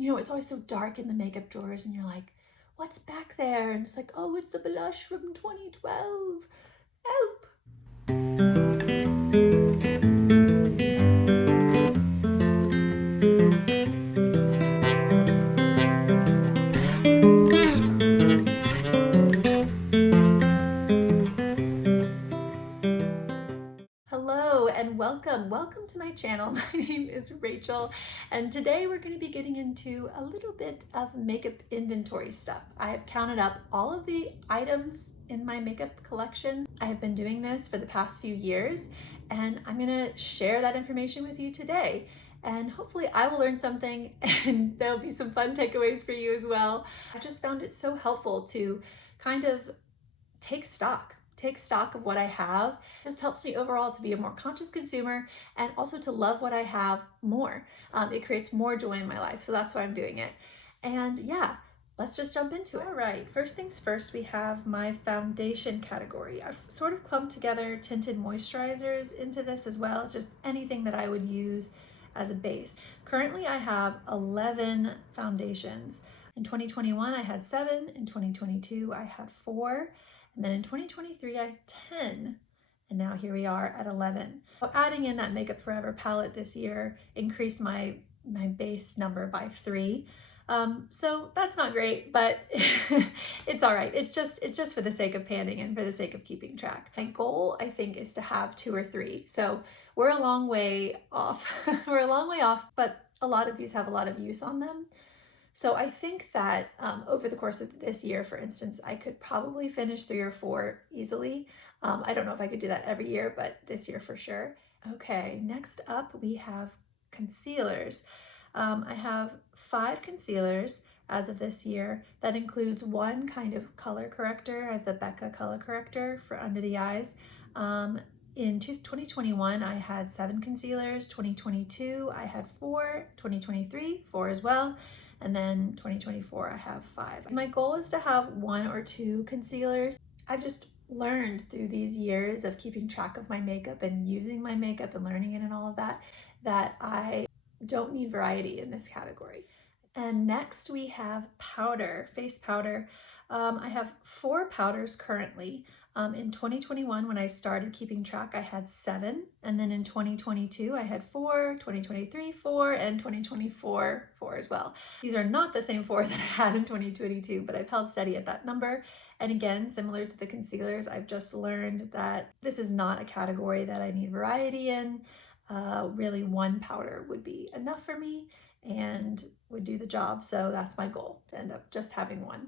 You know, it's always so dark in the makeup drawers and you're like, what's back there? And it's like, oh, it's the blush from 2012. Help. Hello and welcome. Welcome to my channel. My name is Rachel, and today we're going to be getting into a little bit of makeup inventory stuff. I have counted up all of the items in my makeup collection. I have been doing this for the past few years, and I'm going to share that information with you today. And hopefully I will learn something and there'll be some fun takeaways for you as well. I just found it so helpful to kind of take stock of what I have. It just helps me overall to be a more conscious consumer and also to love what I have more. It creates more joy in my life, so that's why I'm doing it. And yeah, let's just jump into it. All right, first things first, we have my foundation category. I've sort of clumped together tinted moisturizers into this as well. It's just anything that I would use as a base. Currently, I have 11 foundations. In 2021, I had 7. In 2022, I had 4. And then in 2023, I had 10. And now here we are at 11. So adding in that Makeup Forever palette this year increased my base number by 3. So that's not great, but it's all right. It's just for the sake of panning and for the sake of keeping track. My goal, I think, is to have 2 or 3. So we're a long way off. We're a long way off, but a lot of these have a lot of use on them. So I think that over the course of this year, for instance, I could probably finish 3 or 4 easily. I don't know if I could do that every year, but this year for sure. Okay, next up we have concealers. I have 5 concealers as of this year. That includes 1 kind of color corrector. I have the Becca color corrector for under the eyes. In 2021, I had 7 concealers. 2022, I had 4. 2023, 4 as well. And then 2024, I have 5. My goal is to have 1 or 2 concealers. I've just learned through these years of keeping track of my makeup and using my makeup and learning it and all of that, that I don't need variety in this category. And next we have powder, face powder. I have 4 powders currently. In 2021, when I started keeping track, I had 7. And then in 2022, I had 4, 2023, 4, and 2024, 4 as well. These are not the same 4 that I had in 2022, but I've held steady at that number. And again, similar to the concealers, I've just learned that this is not a category that I need variety in. Really 1 powder would be enough for me and would do the job. So that's my goal, to end up just having 1.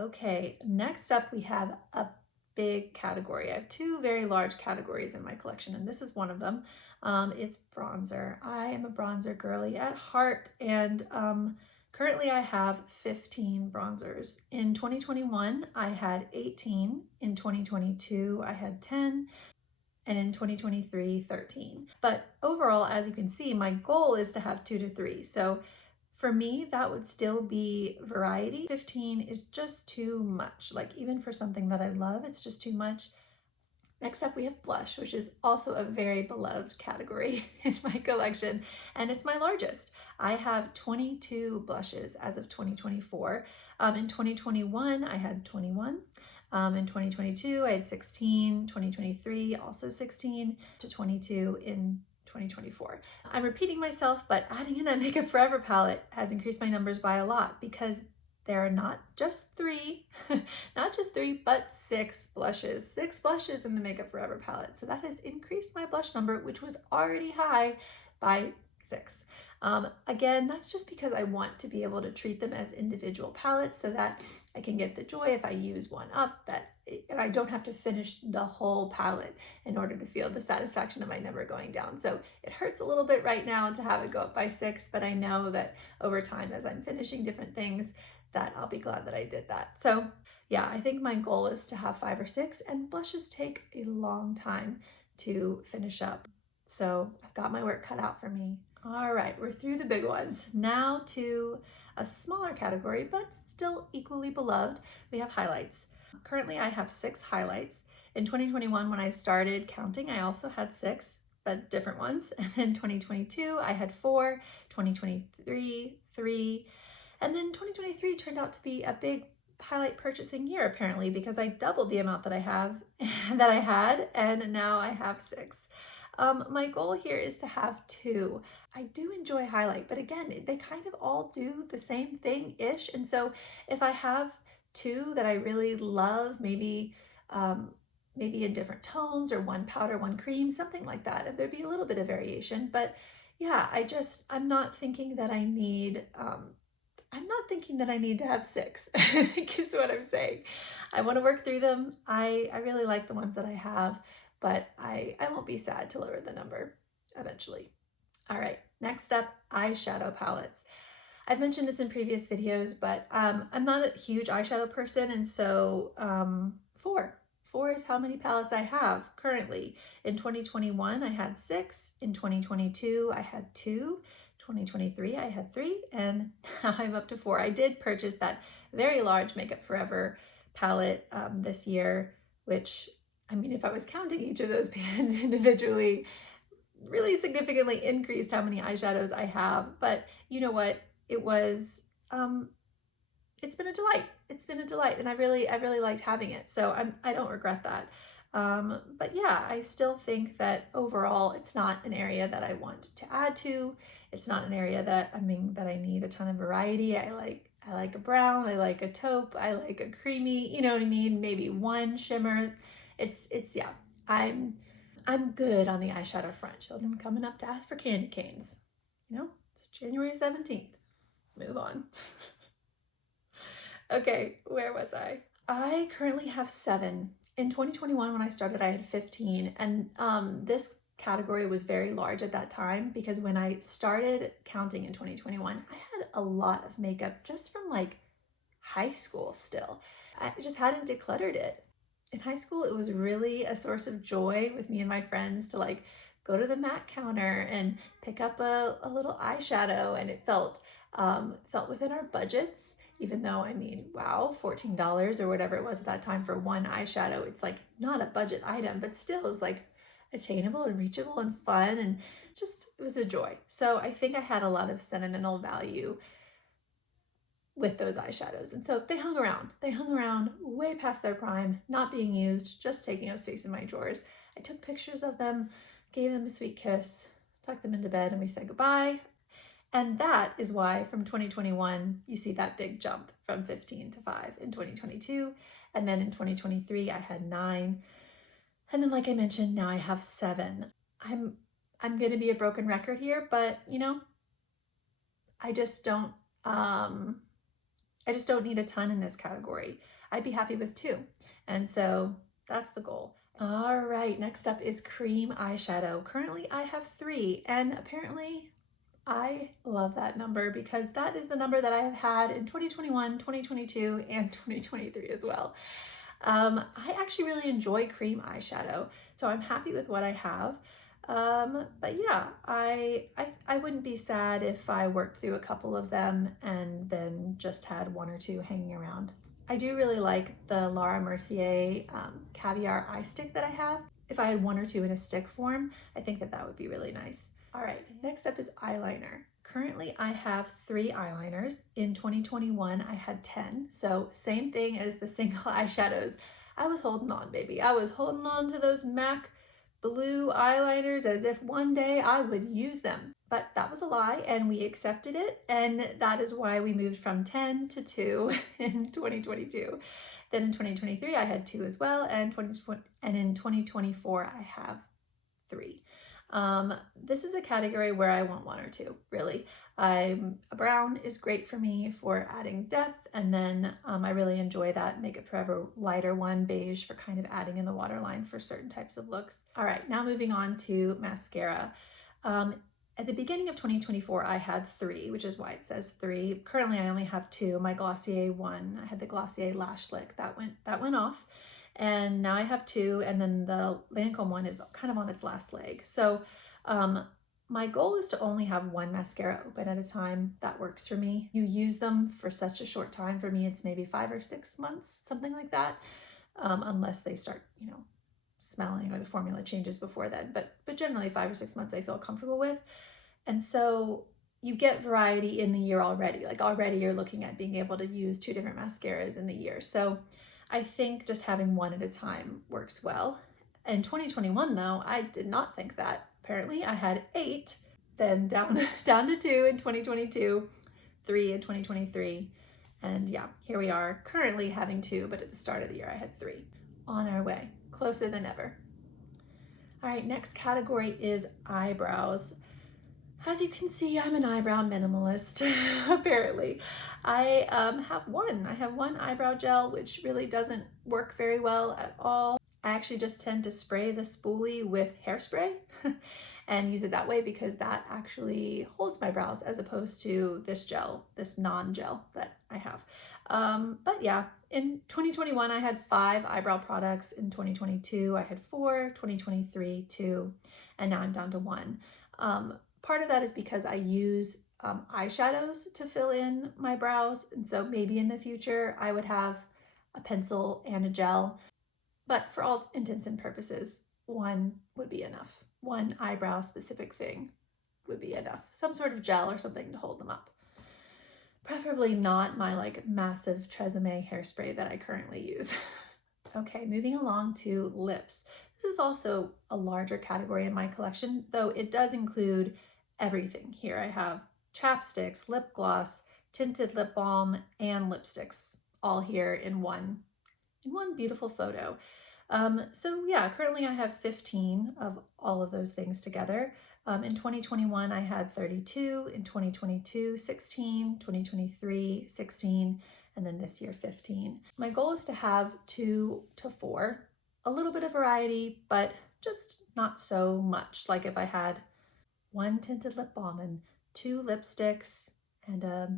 Okay, next up we have a big category. I have 2 very large categories in my collection, and this is one of them. It's bronzer. I am a bronzer girly at heart, and currently I have 15 bronzers. In 2021, I had 18. In 2022, I had 10. And in 2023, 13. But overall, as you can see, my goal is to have 2 to 3. So for me, that would still be variety. 15 is just too much. Like, even for something that I love, it's just too much. Next up, we have blush, which is also a very beloved category in my collection, and it's my largest. I have 22 blushes as of 2024. In 2021, I had 21. In 2022, I had 16, 2023, also 16, to 22 in 2024. I'm repeating myself, but adding in that Makeup Forever palette has increased my numbers by a lot because there are not just 3, but 6 blushes. 6 blushes in the Makeup Forever palette. So that has increased my blush number, which was already high, by 6. Again, that's just because I want to be able to treat them as individual palettes so that I can get the joy if I use one up, that I don't have to finish the whole palette in order to feel the satisfaction of my number going down. So it hurts a little bit right now to have it go up by 6, but I know that over time, as I'm finishing different things, that I'll be glad that I did that. So yeah, I think my goal is to have 5 or 6, and blushes take a long time to finish up. So I've got my work cut out for me. All right, we're through the big ones. Now to a smaller category, but still equally beloved. We have highlights. Currently, I have 6 highlights. In 2021, when I started counting, I also had 6. but different ones. And then 2022, I had 4, 2023, 3, and then 2023 turned out to be a big highlight purchasing year apparently, because I doubled the amount that I had, and now I have 6. My goal here is to have 2. I do enjoy highlight, but again, they kind of all do the same thing-ish. And so if I have 2 that I really love, maybe in different tones, or one powder, one cream, something like that, and there'd be a little bit of variation. But yeah, I'm not thinking that I need to have 6, I think is what I'm saying. I want to work through them. I really like the ones that I have, but I won't be sad to lower the number eventually. All right, next up, eyeshadow palettes. I've mentioned this in previous videos, but I'm not a huge eyeshadow person, and so 4. 4 is how many palettes I have currently. In 2021, I had 6. In 2022, I had 2. 2023, I had 3, and now I'm up to 4. I did purchase that very large Makeup Forever palette this year, which, I mean, if I was counting each of those pans individually, really significantly increased how many eyeshadows I have. But you know what? It was, it's been a delight. It's been a delight, and I really liked having it. So I don't regret that. But yeah, I still think that overall it's not an area that I want to add to. It's not an area that I need a ton of variety. I like a brown, I like a taupe, I like a creamy, you know what I mean? Maybe one shimmer. It's yeah. I'm good on the eyeshadow front. Children coming up to ask for candy canes. You know, it's January 17th. Move on. Okay, where was I? I currently have 7. In 2021, when I started, I had 15, and this category was very large at that time, because when I started counting in 2021, I had a lot of makeup just from like high school still. I just hadn't decluttered it. In high school, it was really a source of joy with me and my friends to like go to the MAC counter and pick up a little eyeshadow, and it felt within our budgets. Even though, I mean, wow, $14 or whatever it was at that time for one eyeshadow. It's like not a budget item, but still it was like attainable and reachable and fun, and just, it was a joy. So I think I had a lot of sentimental value with those eyeshadows. And so they hung around way past their prime, not being used, just taking up space in my drawers. I took pictures of them, gave them a sweet kiss, tucked them into bed, and we said goodbye. And that is why from 2021, you see that big jump from 15 to 5 in 2022. And then in 2023, I had 9. And then, like I mentioned, now I have 7. I'm going to be a broken record here, but you know, I just don't need a ton in this category. I'd be happy with 2. And so that's the goal. All right, next up is cream eyeshadow. Currently I have 3, and apparently I love that number, because that is the number that I have had in 2021, 2022, and 2023 as well. I actually really enjoy cream eyeshadow, so I'm happy with what I have. But yeah, I wouldn't be sad if I worked through a couple of them and then just had 1 or 2 hanging around. I do really like the Laura Mercier Caviar eye stick that I have. If I had 1 or 2 in a stick form, I think that would be really nice. All right, next up is eyeliner. Currently, I have 3 eyeliners. In 2021, I had 10. So same thing as the single eyeshadows. I was holding on, baby. I was holding on to those MAC blue eyeliners as if one day I would use them. But that was a lie, and we accepted it. And that is why we moved from 10 to 2 in 2022. Then in 2023, I had 2 as well. And in 2024, I have 3. This is a category where I want 1 or 2, really. A brown is great for me for adding depth, and then I really enjoy that Makeup Forever lighter one, beige, for kind of adding in the waterline for certain types of looks. All right, now moving on to mascara. At the beginning of 2024, I had 3, which is why it says 3. Currently, I only have 2. My Glossier one, I had the Glossier Lash Lick, that went off. And now I have 2, and then the Lancome one is kind of on its last leg. So my goal is to only have 1 mascara open at a time. That works for me. You use them for such a short time. For me, it's maybe 5 or 6 months, something like that, unless they start, you know, smelling or the formula changes before then, but generally 5 or 6 months I feel comfortable with. And so you get variety in the year already. Like already you're looking at being able to use 2 different mascaras in the year. So I think just having one at a time works well. In 2021 though, I did not think that. Apparently I had 8, then down to 2 in 2022, 3 in 2023. And yeah, here we are currently having 2, but at the start of the year I had 3. On our way, closer than ever. All right, next category is eyebrows. As you can see, I'm an eyebrow minimalist, apparently. I have one eyebrow gel, which really doesn't work very well at all. I actually just tend to spray the spoolie with hairspray and use it that way because that actually holds my brows as opposed to this gel, this non-gel that I have. But yeah, in 2021, I had 5 eyebrow products. In 2022, I had 4, 2023, 2, and now I'm down to 1. Part of that is because I use eyeshadows to fill in my brows. And so maybe in the future, I would have a pencil and a gel. But for all intents and purposes, 1 would be enough. 1 eyebrow specific thing would be enough. Some sort of gel or something to hold them up. Preferably not my like massive Tresemme hairspray that I currently use. Okay, moving along to lips. This is also a larger category in my collection, though it does include everything. Here I have chapsticks, lip gloss, tinted lip balm, and lipsticks, all here in one beautiful photo. So yeah, currently I have 15 of all of those things together. In 2021, I had 32, in 2022, 16, 2023, 16, and then this year, 15. My goal is to have 2 to 4, a little bit of variety, but just not so much. Like if I had 1 tinted lip balm and 2 lipsticks and a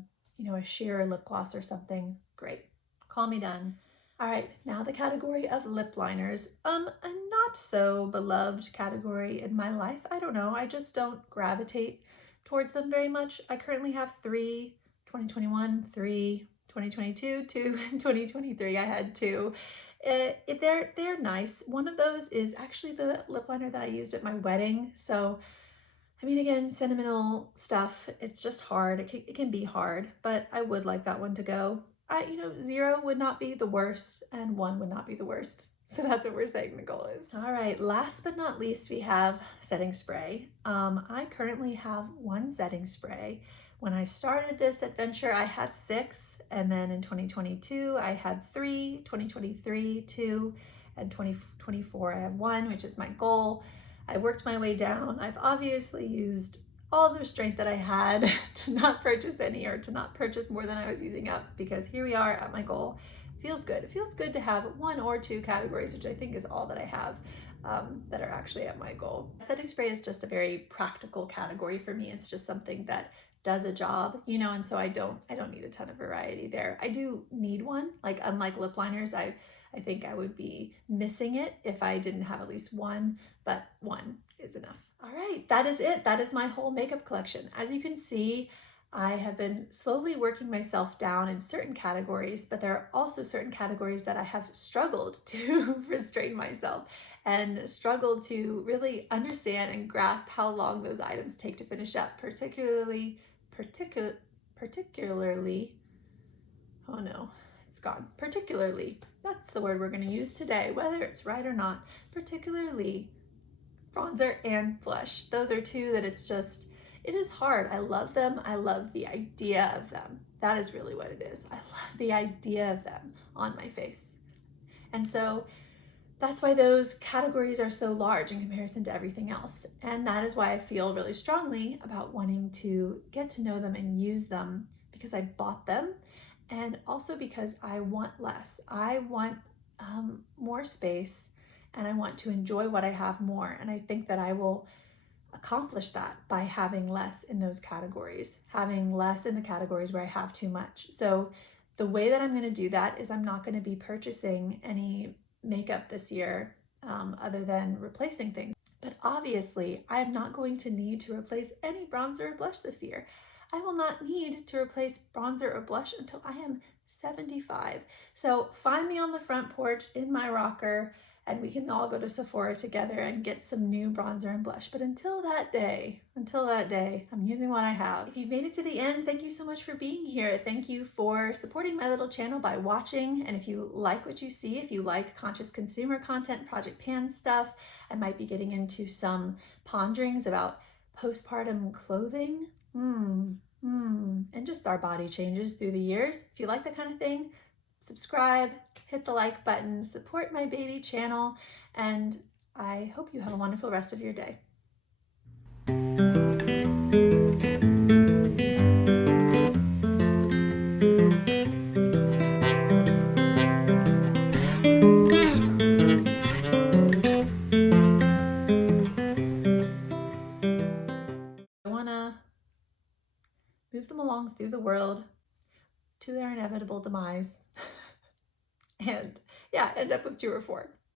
sheer lip gloss or something, great. Call me done. All right, now the category of lip liners. A not so beloved category in my life. I don't know, I just don't gravitate towards them very much. I currently have 3, 2021, 3, 2022, 2, and 2023. I had 2. They're nice. One of those is actually the lip liner that I used at my wedding. So, I mean, again, sentimental stuff, it's just hard. It can be hard, but I would like that one to go. 0 would not be the worst and 1 would not be the worst. So that's what we're saying the goal is. All right, last but not least, we have setting spray. I currently have 1 setting spray. When I started this adventure, I had 6, and then in 2022, I had 3, 2023, 2, and 2024, I have 1, which is my goal. I worked my way down. I've obviously used all the restraint that I had to not purchase any or to not purchase more than I was using up, because here we are at my goal. Feels good. It feels good to have 1 or 2 categories, which I think is all that I have that are actually at my goal. Setting spray is just a very practical category for me. It's just something that does a job, and so I don't need a ton of variety there. I do need one, like unlike lip liners, I think I would be missing it if I didn't have at least 1, but 1 is enough. All right, that is it. That is my whole makeup collection. As you can see, I have been slowly working myself down in certain categories, but there are also certain categories that I have struggled to restrain myself and struggled to really understand and grasp how long those items take to finish up, particularly, oh no, it's gone. Particularly, that's the word we're going to use today, whether it's right or not. Particularly bronzer and blush. Those are 2 that it is hard. I love them. I love the idea of them. That is really what it is. I love the idea of them on my face. And so that's why those categories are so large in comparison to everything else. And that is why I feel really strongly about wanting to get to know them and use them, because I bought them, and also because I want less. I want more space, and I want to enjoy what I have more. And I think that I will accomplish that by having less in those categories, having less in the categories where I have too much. So the way that I'm going to do that is I'm not going to be purchasing any makeup this year other than replacing things. But obviously, I am not going to need to replace any bronzer or blush this year. I will not need to replace bronzer or blush until I am 75. So find me on the front porch in my rocker and we can all go to Sephora together and get some new bronzer and blush. But until that day, I'm using what I have. If you've made it to the end, thank you so much for being here. Thank you for supporting my little channel by watching. And if you like what you see, if you like conscious consumer content, Project Pan stuff, I might be getting into some ponderings about postpartum clothing. And just our body changes through the years. If you like that kind of thing, subscribe, hit the like button, support my baby channel, and I hope you have a wonderful rest of your day. I want to move them along through the world to their inevitable demise and yeah, end up with 2 or 4.